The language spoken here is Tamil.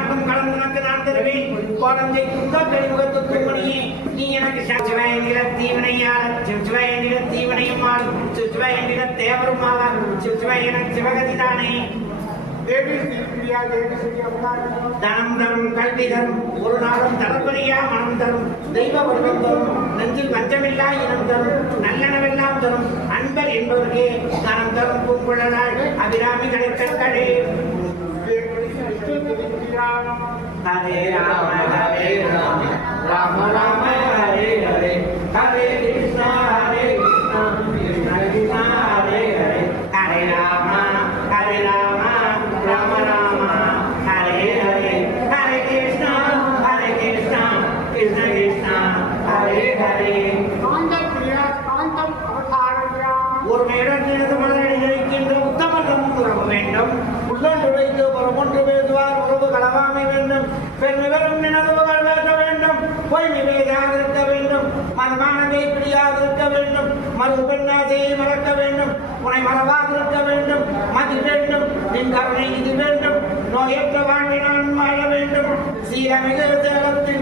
நாட்டம் கலந்து நான் தருவேன் குழந்தை கழிமுகத்து துன்பணியே நீ எனக்கு சிவாய நில தீவனையாளர் சிவாய நில தீவனையுமாள் சிவாய நில தேவருமாவார் சிவாய சிவகதி தானே தனம் தரும் கல்வி தரும் ஒரு நாளும் தரப்பறியா மனம் தரும் தெய்வ வடிவம் தரும் நெஞ்சில் பஞ்சமில்லா இனம் தரும் நல்லனவெல்லாம் தரும் அன்பர் என்பவர்களே தனம் தரும் பூங்குழலாள் அபிராமி கடைக்கற்களே ஹரே ராம ஹரே ராம ராம ராம ஹரே ஹரே ஹரே கிருஷ்ணா ஹரே கிருஷ்ணா கிருஷ்ண கிருஷ்ணா ஹரே ஹரே ஹரே ராம ஹரே ராம ராம ராம ஹரே ஹரே ஹரே கிருஷ்ணா கிருஷ்ண கிருஷ்ணா ஹரே ஹரே ஒரு மேடத்தினது மலரடி நினைக்கின்ற உத்தமம் உறவு வேண்டும் உள்ளொன்று வைத்து புறமொன்று பேசுவார் உறவு களவாமை வேண்டும் பெண் விவரம் நினைவுகள் பேச வேண்டும் பொய் நிவேதாக வேண்டும் மனமானதை பிடியாக வேண்டும் மறு பெண்ணாசையை மறக்க வேண்டும் உன்னை மறவாக இருக்க வேண்டும் மதி வேண்டும் நின் கருணை இது வேண்டும் நோயற்ற வாழ்வை நான் வாழ வேண்டும் சீரமிகு சேலத்தில்